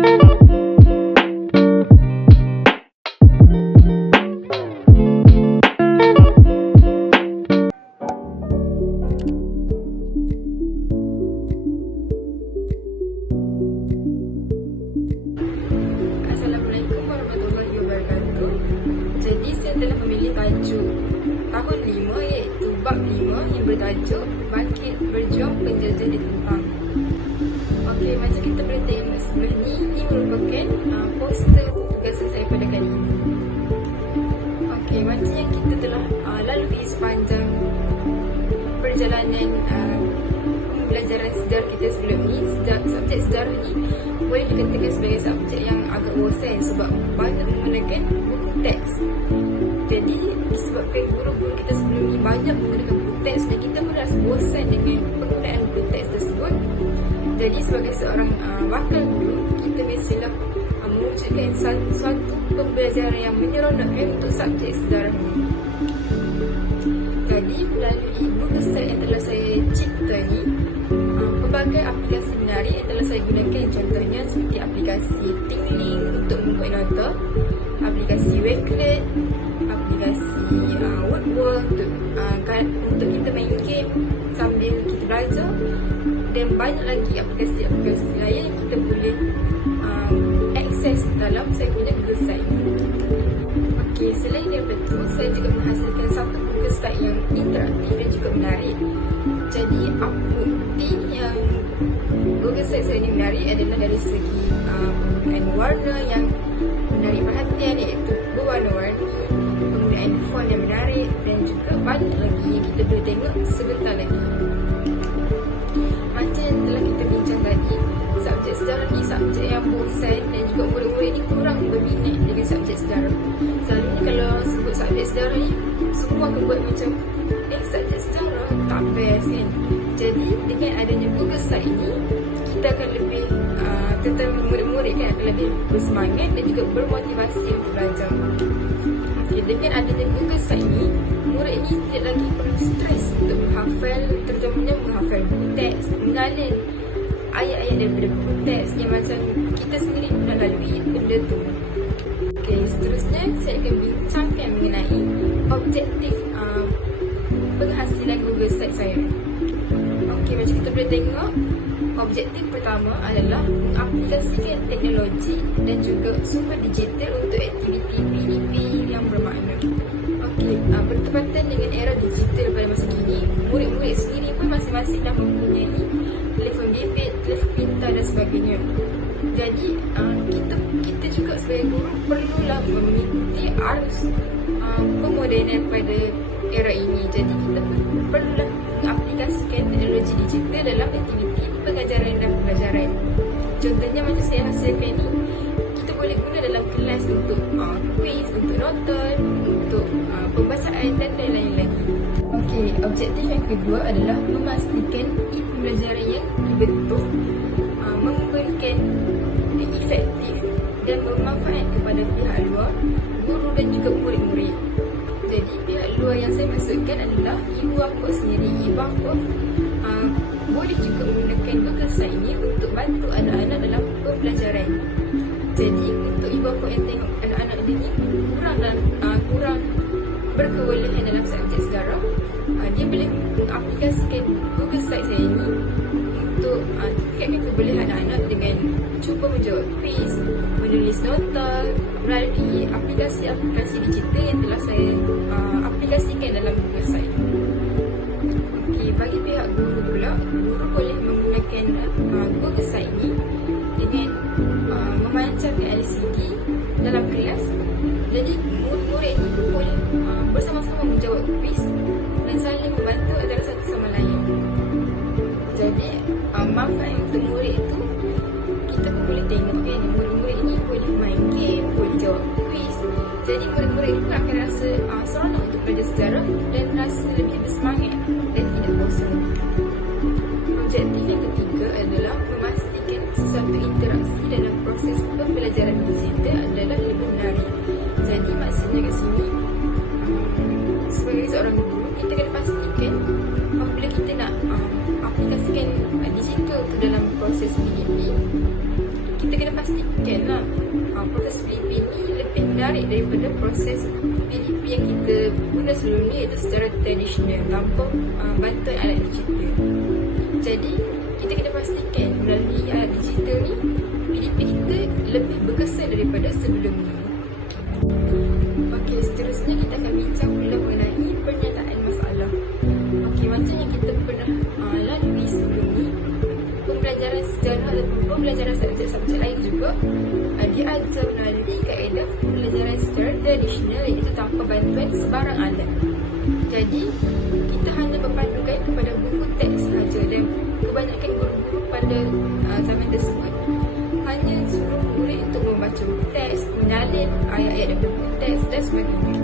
Assalamualaikum warahmatullahi wabarakatuh. Jadi saya telah memilih tajuk tahun 5 iaitu bab 5 yang bertajuk Bangkit Berjuang Penjajah Ditentang. Okey, macam kita boleh tengok sebelah ni, ini merupakan poster tugasan saya pada kali ini. Okey, macam yang kita telah lalui sepanjang perjalanan pembelajaran sejarah kita sebelum ni, subjek sejarah ni boleh dikatakan sebagai subjek yang agak bosan sebab banyak menggunakan buku teks. Jadi disebabkan guru-guru kita sebelum ni banyak menggunakan buku teks dan kita pun rasa bosan dengan penggunaan buku teks tersebut. Jadi sebagai seorang bakal guru, kita mestilah mewujudkan suatu pembelajaran yang menyeronokkan untuk subjek sejarah ni. Jadi melalui buku set yang telah saya cipta ni, pelbagai aplikasi menarik yang telah saya gunakan, contohnya seperti aplikasi Tingling untuk membuat nota, aplikasi Wakelet, aplikasi Woodwork untuk kita main game sambil kita belajar, dan banyak lagi aplikasi lain yang kita boleh akses dalam saya punya Google Site ni. Okey, selain daripada itu, saya juga menghasilkan satu Google Site yang interaktif dan juga menarik. Jadi bukti yang Google Site saya ini menarik adalah dari segi penggunaan warna yang menarik perhatian, iaitu berwarna-warni, penggunaan font yang menarik, dan juga banyak lagi yang kita boleh tengok sebentar lagi. Macam yang telah kita bincang tadi, subjek sejarah ni subjek yang bosan dan juga murid-murid ni kurang berminat dengan subjek sejarah. Selalunya kalau sebut subjek sejarah ni, semua akan buat macam subjek sejarah tak best kan. Jadi dengan adanya Google Site ni, kita akan lebih tentang murid-murid kan akan lebih bersemangat dan juga bermotivasi untuk belajar. Okay, dengan adanya Google Site ni, murid ni tidak lagi perlu stres untuk menghafal, terutamanya menghafal buku teks, mengalin ayat-ayat daripada buku teks yang macam kita sendiri nak lalui benda tu. Okay, seterusnya saya akan bincangkan mengenai objektif penghasilan Google Site saya. Okey, macam kita boleh tengok, objektif pertama adalah mengaplikasikan teknologi dan juga sumber digital untuk aktiviti PDP yang bermakna. Okey, bertepatan dengan era digital pada masa kini, murid-murid sendiri pun masing-masing dah mempunyai telefon bimbit, telefon pintar dan sebagainya. Jadi kita juga sebagai guru perlulah mengikuti arus pemodenan pada era ini. Jadi kita perlulah mengaplikasikan teknologi digital dalam aktiviti pengajaran dan pembelajaran. Contohnya macam saya hasilkan ni, kita boleh guna dalam kelas untuk quiz, untuk nota, untuk pembacaan dan lain-lain lagi. Okey, objektif yang kedua adalah memastikan pembelajaran yang dibentuk memberikan efektif dan bermanfaat kepada pihak luar, guru dan juga murid-murid. Jadi pihak luar yang saya maksudkan adalah ibu bapa sendiri. Ibu bapa boleh juga menggunakan Google Site ini untuk bantu anak-anak dalam pembelajaran. Jadi untuk ibu bapa yang tengok anak-anak dia ni kurang berkebolehan dalam subjek sejarah, dia boleh mengaplikasikan Google Site saya ini untuk tingkatkan kebolehan anak-anak dengan cuba menjawab quiz, menulis nota melalui aplikasi-aplikasi digital yang telah saya aplikasikan dalam Google Site. Okey, bagi pihak guru pula, guru boleh menggunakan Google Site ini dengan memancarkan LCD dalam kelas. Jadi murid-murid ini pun boleh bersama-sama menjawab quiz dan saling membantu antara satu sama lain. Jadi manfaat untuk murid itu kita pun boleh tengok kan, murid-murid ini boleh main game, boleh jawab quiz. Jadi murid-murid pun akan rasa seronok untuk belajar sejarah dan rasa lebih bersemangat dan tidak bosan. Objektif yang ketiga adalah memastikan sesuatu interaksi dalam proses pembelajaran digital adalah lebih menarik. Jadi maksudnya kat sini, sebagai seorang guru, kita kena pastikan apabila kita nak aplikasikan digital tu dalam proses PDP, kita kena pastikan lah proses PDP ni lebih menarik daripada proses PDP yang kita guna sebelum ni, iaitu secara tradisional tanpa bantuan alat digital. Jadi kita kena pastikan melalui alat digital ni PDP kita lebih berkesan daripada sebelum ni. Okey, seterusnya kita akan bincang pula mengenai pernyataan masalah. Okey, macam yang kita pernah lalui sebelum ni, pembelajaran sejarah ataupun pembelajaran subjek-subjek lain juga diajar melalui kaedah pembelajaran secara tradisional, iaitu tanpa bantuan sebarang alat. Jadi kita hanya berpandukan kepada buku teks sahaja, dan kebanyakan guru-guru pada zaman tersebut hanya suruh murid untuk membaca buku teks, menyalin ayat-ayat daripada buku teks dan sebagainya.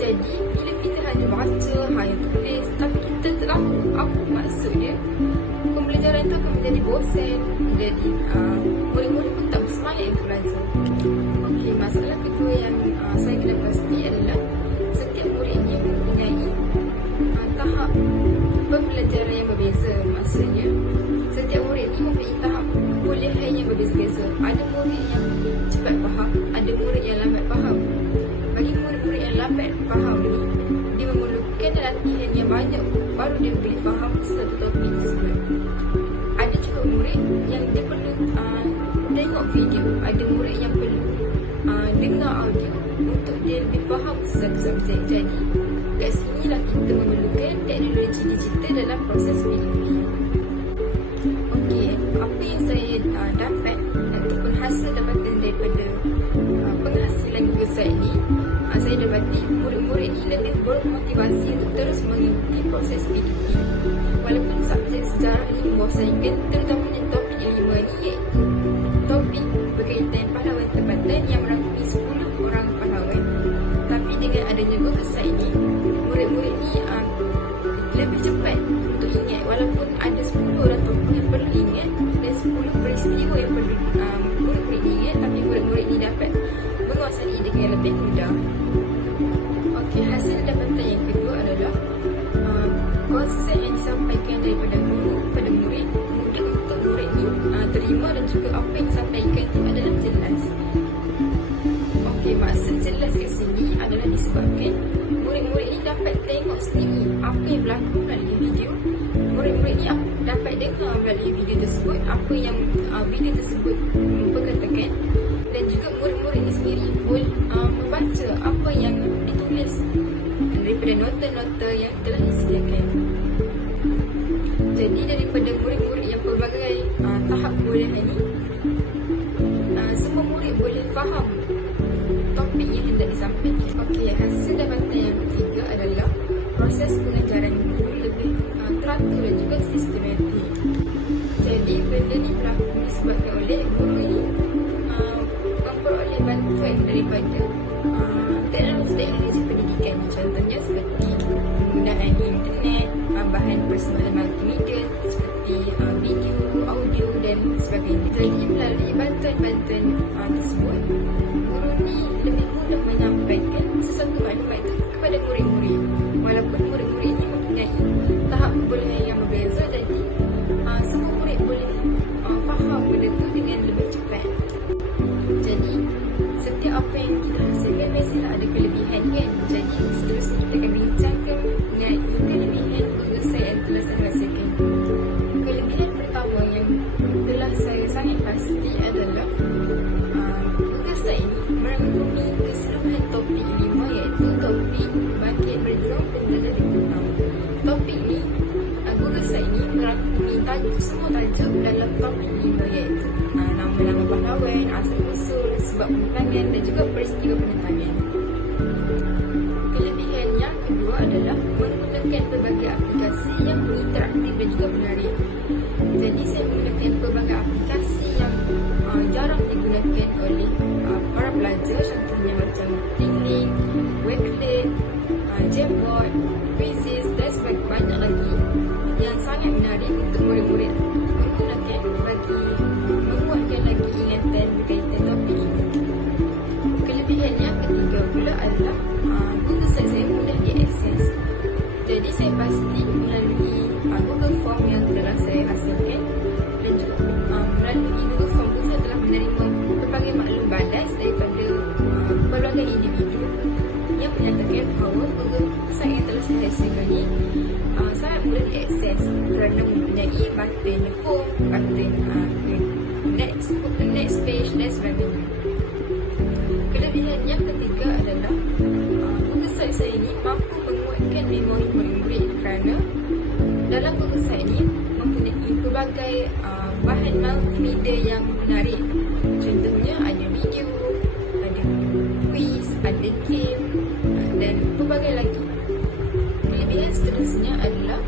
Jadi bila kita hanya baca, hanya tulis, tapi kita tak tahu apa maksudnya, pembelajaran itu akan menjadi bosan, menjadi murid-murid pun tak bersemangat untuk belajar. Okey, masalah kedua yang saya kena pasti adalah setiap murid ini mempunyai tahap pembelajaran yang berbeza. Maksudnya setiap murid ini mempunyai tahap kebolehan yang berbeza-beza. Ada murid yang cepat faham, ada murid yang lambat faham. Bagi murid-murid yang lambat faham ni, dia memerlukan latihan yang banyak baru dia boleh faham satu topik tersebut. Ada juga murid yang dia perlu tengok video, ada murid yang perlu dengar audio untuk dia lebih faham satu subjek. Jadi kat sinilah kita memerlukan teknologi digital dalam proses PDP. Okey, apa yang saya dapat ataupun hasil dapatan daripada penghasilan Google Site ni, saya dapati murid-murid ni lebih bermotivasi untuk terus mengikuti proses PDP. Walaupun subjek sejarah ini membosankan, terutamanya topik 5 ni, iaitu topik berkaitan pahlawan tempatan yang merangkumi 10 orang pahlawan. Tapi dengan adanya Google Site ni, murid-murid ni lebih cepat untuk ingat, walaupun ada 10 orang tokoh yang perlu ingat dan 10 peristiwa yang perlu murid-murid ingat, tapi murid-murid ni dapat menguasai dengan lebih mudah. Okey, hasil dapatan yang kedua adalah konsep yang disampaikan daripada guru kepada murid mudah untuk murid ni terima, dan juga apa yang disampaikan itu adalah jelas. Okey, maksud jelas kat sini adalah disebabkan murid-murid ni dapat tengok sendiri apa yang berlaku melalui video. Murid-murid ni dapat dengar melalui video tersebut apa yang video tersebut memperkatakan, dan juga murid-murid ni sendiri boleh membaca apa yang ditulis daripada nota-nota yang telah disediakan. Jadi daripada murid-murid yang pelbagai tahap kebolehan ni, semua murid boleh faham topik yang hendak disampaikan. Okey, hasil dapatan yang ketiga adalah proses pengajaran guru lebih teratur dan juga sistematik. Jadi benda ni berlaku disebabkan oleh guru ini memperoleh bantuan daripada teknologi pendidikan, contohnya seperti penggunaan internet, bahan persembahan multimedia seperti video, audio dan sebagainya. Jadi melalui bantuan-bantuan tersebut, guru ni lebih mudah menyampaikan sesuatu maklumat itu kepada murid-murid, walaupun murid-murid ini mempunyai tahap kebolehan yang berbeza. Jadi semua murid boleh faham benda itu dengan lebih cepat. Jadi setiap apa yang kita hasilkan mestilah ada kelebihan, kan? Jadi seterusnya kita akan bincangkan mengenai kelebihan Google Site yang telah saya hasilkan. Kelebihan pertama yang telah saya sangat pasti adalah Google Site ini merangkumi keseluruhan topik 5, iaitu topik bangkit berjuang penjajah di Vietnam. Topik ni, Google Site ni merangkumi semua tajuk dalam topik 5, iaitu nama-nama pahlawan, asal-usul, sebab penetangan dan juga peristiwa penetangan. Kelebihan yang kedua adalah menggunakan pelbagai aplikasi yang interaktif dan juga menarik. Jadi saya menggunakan pelbagai aplikasi yang jarang digunakan oleh para pelajar, contohnya macam ThinkLink, Wakelet, Jamboard, Quizzes dan sebagainya, banyak lagi yang sangat menarik untuk murid-murid menggunakan bagi menguatkan lagi ingatan berkaitan topik ini. Kelebihan yang ketiga pula adalah Google Site saya mudah diakses. Jadi saya pasti melalui Google Form yang telah saya hasilkan, dan juga melalui Google Form pun saya telah dan power website yang telah saya hasilkan ni sangat mudah diakses kerana mempunyai button home, button next page dan sebagainya. Kelebihan yang ketiga adalah Google Site saya ini mampu menguatkan memori murid-murid kerana dalam Google Site ini mempunyai pelbagai bahan multimedia yang menarik. Contohnya ada video, ada quiz, ada game dan pelbagai lagi. Kelebihan seterusnya adalah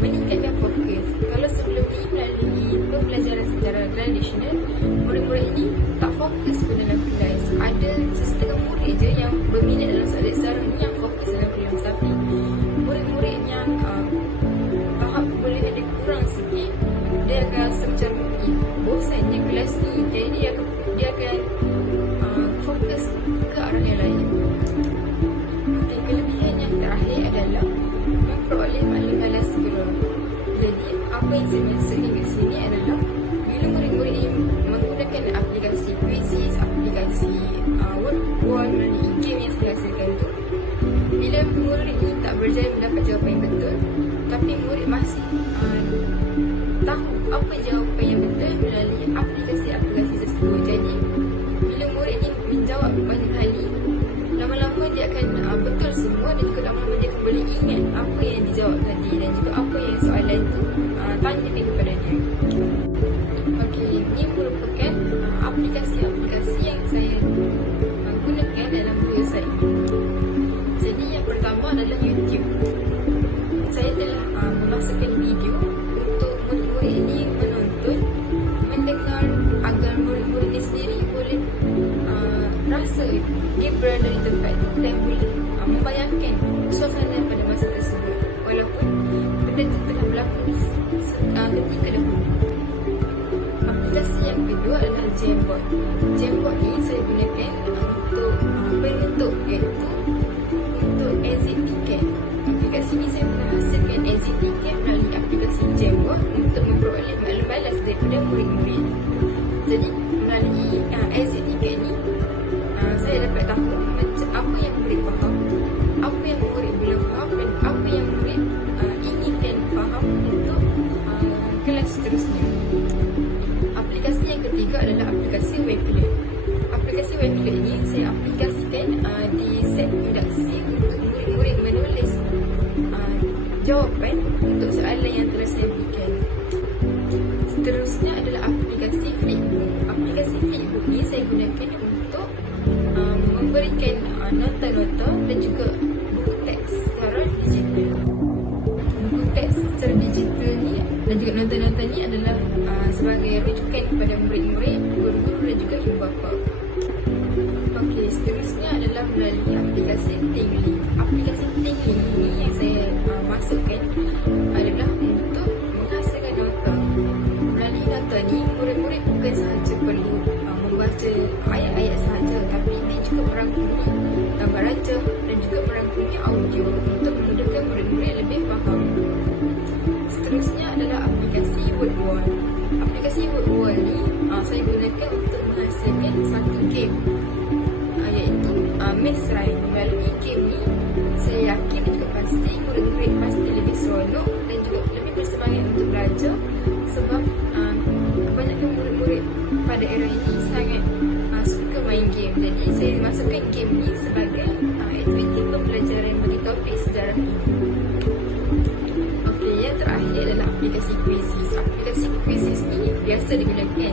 meningkatkan fokus. Kalau sebelum ini melalui pembelajaran secara tradisional, murid-murid ini tak fokus pada dalam kelas. Ada setengah murid je yang berminat dalam subjek sejarah ni yang fokus dalam kelas. Tapi murid-murid yang tahap boleh ada kurang sikit, dia akan rasa macam bosannya kelas ni. Jadi dia akan fokus ke arah yang lain. Okay, kelebihan yang terakhir adalah memperoleh maklumat segera. Jadi apa yang saya maksudkan kat sini adalah bila murid-murid ini menggunakan aplikasi quizzes, aplikasi word melalui game yang saya hasilkan tu, bila murid ini tak berjaya mendapat jawapan yang betul, tapi murid masih tahu apa jawapan yang betul melalui aplikasi-aplikasi tersebut. Jadi bila murid ini menjawab banyak kali, lama-lama dia akan betul semua dan juga lama-lama dia akan boleh ingat apa yang dijawab tadi dan juga apa yang soalan tu tanyakan kepada dia. Okey, ini merupakan aplikasi-aplikasi yang saya gunakan dalam Google Site ini. Jadi yang pertama adalah YouTube. Saya telah memasukkan video untuk murid-murid ini menonton, mendengar agar murid-murid ini sendiri boleh rasa dia berada di tempat itu dan boleh membayangkan suasana pada masa tersebut walaupun benda itu telah berlaku ketika dahulu. Aplikasi yang kedua adalah Jamboard. Jamboard ni saya gunakan untuk penutup, iaitu untuk exit ticket. Kat sini saya menghasilkan exit ticket melalui aplikasi Jamboard untuk memperoleh maklumat daripada murid-murid. Jadi melalui exit ticket ni saya dapat tahu apa yang murid faham, apa yang murid belum faham dan apa yang murid inginkan faham untuk kelas seterusnya. Aplikasi yang ketiga adalah aplikasi Wakelet. Aplikasi Wakelet ini saya aplikasikan di set induksi untuk murid-murid menulis jawapan untuk soalan yang telah saya berikan. Seterusnya adalah aplikasi Flipbook. Aplikasi Flipbook ni saya gunakan untuk memberikan nota-nota dan juga buku teks secara digital. Buku teks secara digital ni dan juga nota-nota ni adalah sebagai rujukan kepada murid-murid, guru-guru dan juga ibu bapa. Okey, seterusnya adalah melalui aplikasi Tingly. Aplikasi Tingly ni yang saya masukkan adalah untuk menghasilkan nota. Melalui nota ni, murid-murid bukan sahaja perlu membaca ayat-ayat sahaja, tapi dia juga merangkumi gambar raja dan juga merangkumi audio untuk memudahkan murid-murid lebih faham. Seterusnya adalah aplikasi WordWall. Aplikasi WordWall ni saya gunakan untuk menghasilkan satu game, iaitu Maze Ride. Melalui game ni, saya yakin dan juga pasti murid-murid pasti lebih seronok dan juga lebih bersemangat untuk belajar sebab kebanyakan murid-murid pada era ini sangat suka main game. Jadi saya masukkan game ni sebagai aktiviti pembelajaran bagi topik sejarah ini. Okey, yang terakhir adalah aplikasi Quizzes. Aplikasi Quizzes ni biasa digunakan,